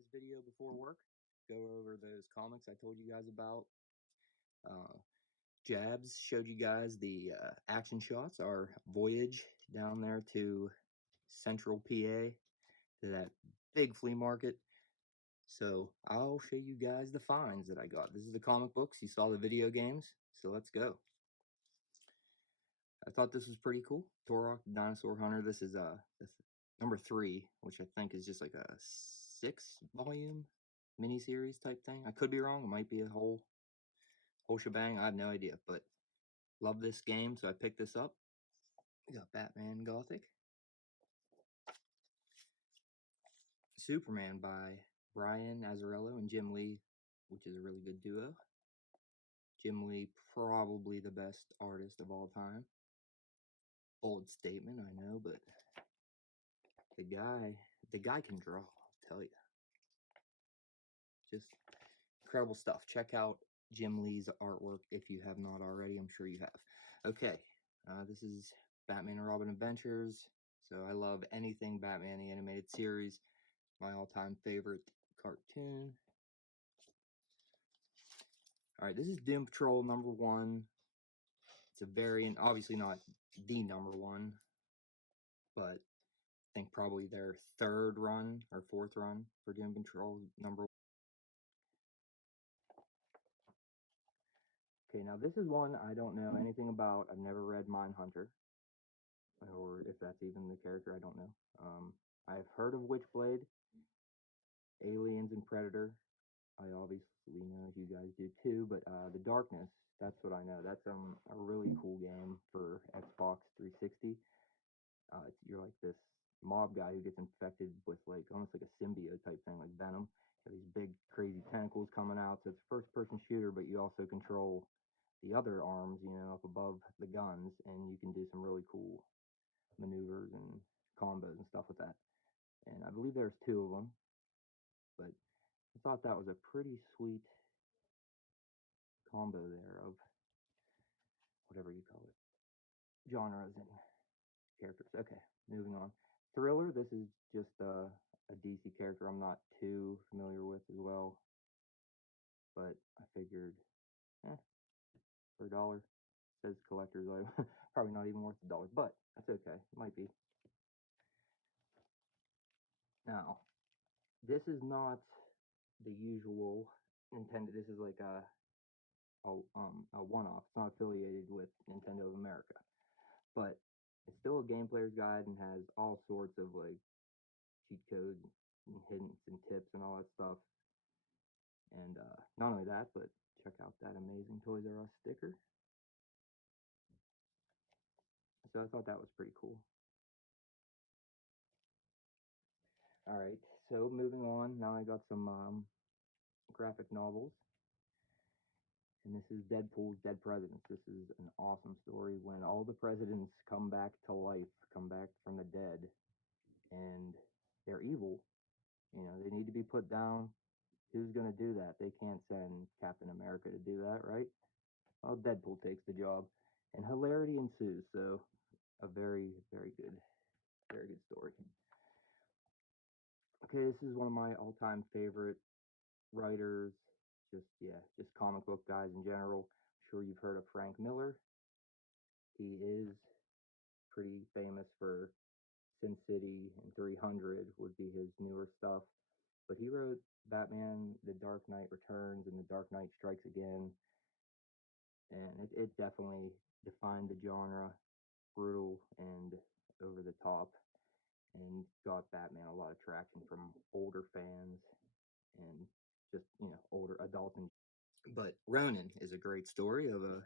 this video before work, go over those comics I told you guys about. Jabs showed you guys the action shots, our voyage down there to central PA, to that big flea market. So I'll show you guys the finds that I got. This is the comic books. You saw the video games, so let's go. I thought this was pretty cool. Turok the Dinosaur Hunter. This is number 3, which I think is just like a 6-volume miniseries type thing. I could be wrong. It might be a whole shebang. I have no idea, but love this game, so I picked this up. We got Batman Gothic. Superman by Brian Azzarello and Jim Lee, which is a really good duo. Jim Lee, probably the best artist of all time. Bold statement, I know, but the guy can draw, I'll tell you. Just incredible stuff. Check out Jim Lee's artwork if you have not already. I'm sure you have. Okay, this is Batman and Robin Adventures. So I love anything Batman the Animated Series. My all-time favorite cartoon. Alright, this is Doom Patrol number 1. It's a variant, obviously not the number 1, but I think probably their 3rd run or 4th run for Doom Patrol number 1. Okay, now this is one I don't know anything about. I've never read Mindhunter, or if that's even the character, I don't know. I've heard of Witchblade, Aliens, and Predator. I obviously know you guys do too, but The Darkness, that's what I know. That's a really cool game for Xbox 360. You're like this mob guy who gets infected with like almost like a symbiote type thing, like Venom. You have these big crazy tentacles coming out. So it's a first-person shooter, but you also control the other arms, up above the guns, and you can do some really cool maneuvers and combos and stuff with that. And I believe there's 2 of them, but I thought that was a pretty sweet combo there of whatever you call it, genres and characters. Okay, moving on. Thriller, this is just a DC character I'm not too familiar with as well, but I figured, for $1, says collector's item, probably not even worth $1, but that's okay, it might be. Now, this is not the usual Nintendo. This is like a one-off. It's not affiliated with Nintendo of America, but it's still a game player's guide and has all sorts of like cheat codes and hints and tips and all that stuff. And not only that, but check out that amazing Toys R Us sticker. So I thought that was pretty cool. Alright, so moving on, now I got some graphic novels. And this is Deadpool's Dead Presidents. This is an awesome story when all the presidents come back to life, come back from the dead, and they're evil. They need to be put down. Who's going to do that? They can't send Captain America to do that, right? Well, Deadpool takes the job, and hilarity ensues. So, a very, very good story. Okay, this is one of my all-time favorite writers. Just comic book guys in general. I'm sure you've heard of Frank Miller. He is pretty famous for Sin City and 300 would be his newer stuff. But he wrote Batman, The Dark Knight Returns, and The Dark Knight Strikes Again. And it definitely defined the genre, brutal and over the top, and got Batman a lot of traction from older fans and just, older adults. But Ronin is a great story of a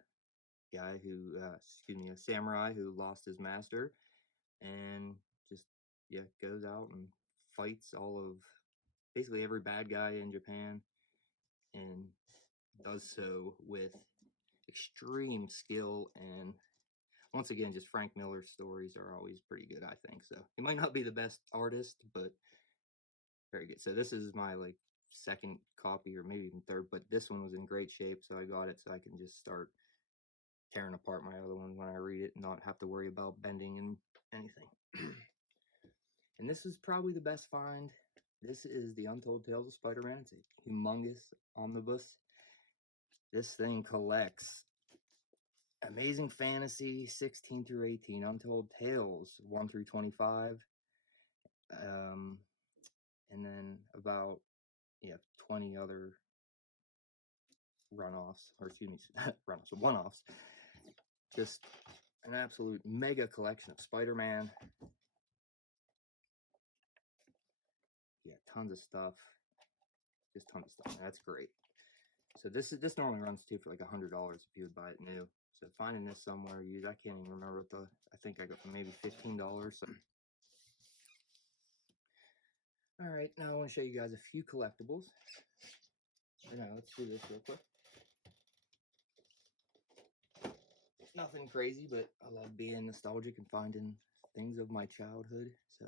guy who, a samurai who lost his master and just, goes out and fights all of basically every bad guy in Japan, and does so with extreme skill. And once again, just Frank Miller's stories are always pretty good, I think. So he might not be the best artist, but very good. So this is my like 2nd copy, or maybe even 3rd, but this one was in great shape, so I got it so I can just start tearing apart my other one when I read it and not have to worry about bending and anything. And this is probably the best find This is the Untold Tales of Spider-Man. It's a humongous omnibus. This thing collects Amazing Fantasy 16 through 18, Untold Tales 1 through 25, and then about 20 other runoffs, or excuse me, runoffs, one-offs. Just an absolute mega collection of Spider-Man. Yeah, tons of stuff. Just tons of stuff. That's great. So this normally runs too for like $100 if you would buy it new. So finding this somewhere used, I can't even remember what I think I got maybe $15. So. All right, now I want to show you guys a few collectibles. Now let's do this real quick. Nothing crazy, but I love being nostalgic and finding things of my childhood. So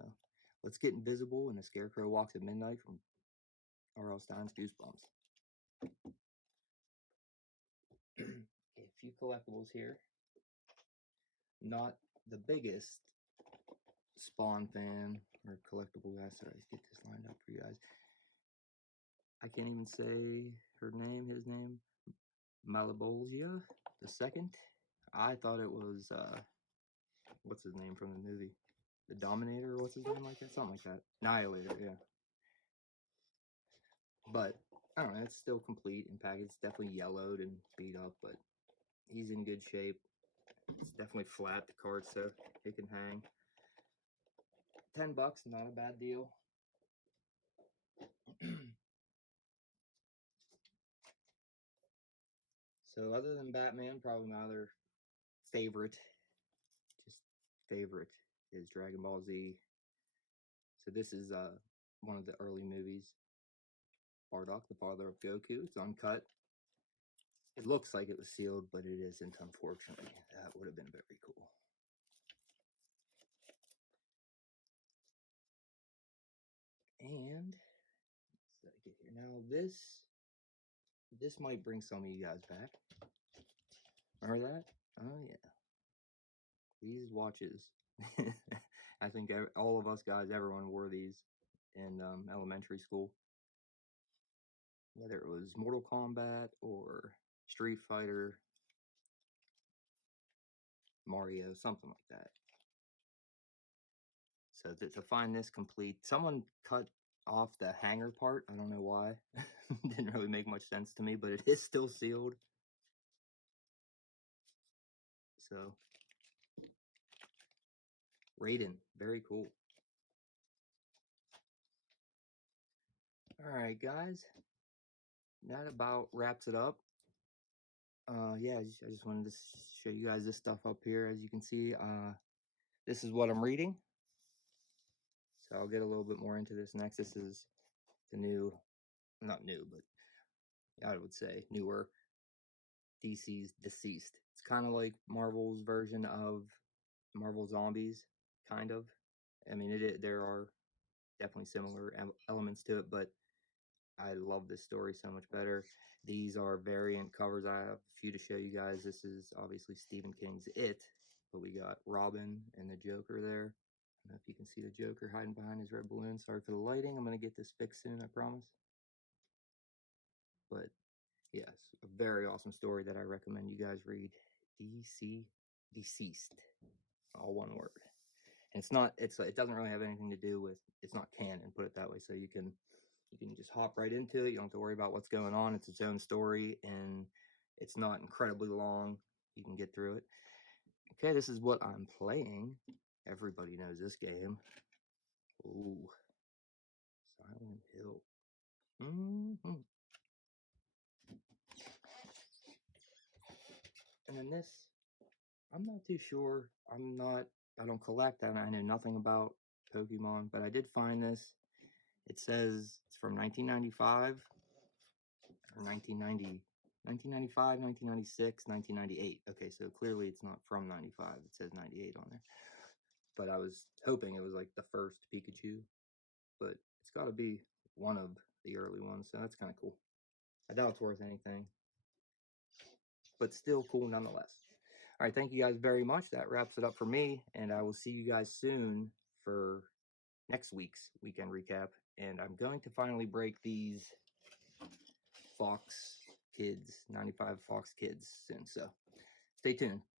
let's get invisible and the Scarecrow Walks at Midnight from R.L. Stein's Goosebumps. A few collectibles here. Not the biggest Spawn fan or collectible guy. Sorry, let's get this lined up for you guys. I can't even say his name. Malebolgia the second. I thought it was what's his name from the movie? The Dominator, what's his name like that? Something like that. Annihilator, yeah. But I don't know, it's still complete and packaged. It's definitely yellowed and beat up, but he's in good shape. It's definitely flat, the card, so it can hang. $10, not a bad deal. So other than Batman, probably my other favorite, is Dragon Ball Z. So this is one of the early movies. Bardock, the father of Goku. It's uncut. It looks like it was sealed, but it isn't, unfortunately. That would have been very cool. And let's get here. Now this might bring some of you guys back. Remember that? Oh yeah. These watches. I think all of us guys, everyone wore these in elementary school. Whether it was Mortal Kombat or Street Fighter, Mario, something like that. So to find this complete, someone cut off the hanger part. I don't know why. Didn't really make much sense to me, but it is still sealed. So, Raiden, very cool. All right, guys. That about wraps it up. Yeah, I just wanted to show you guys this stuff up here. As you can see, this is what I'm reading. So I'll get a little bit more into this next. This is the new, not new, but I would say newer DC's Deceased. It's kind of like Marvel's version of Marvel Zombies, kind of. I mean, there are definitely similar elements to it, but I love this story so much better. These are variant covers. I have a few to show you guys. This is obviously Stephen King's It, but we got Robin and the Joker there. I don't know if you can see the Joker hiding behind his red balloon. Sorry for the lighting. I'm going to get this fixed soon, I promise. But yes, a very awesome story that I recommend you guys read. DC Deceased, all one word. And it doesn't really have anything to do with, it's not canon, put it that way. So you can just hop right into it. You don't have to worry about what's going on. It's its own story, and it's not incredibly long. You can get through it. Okay, this is what I'm playing. Everybody knows this game. Ooh, Silent Hill. And then this, I'm not too sure. I don't collect, and I know nothing about Pokemon, but I did find this. It says it's from 1995 or 1990, 1995, 1996, 1998. Okay, so clearly it's not from 95. It says 98 on there. But I was hoping it was like the first Pikachu, but it's got to be one of the early ones, so that's kind of cool. I doubt it's worth anything, but still cool nonetheless. All right, thank you guys very much. That wraps it up for me, and I will see you guys soon for next week's weekend recap. And I'm going to finally break these Fox Kids, 95 Fox Kids soon. So stay tuned.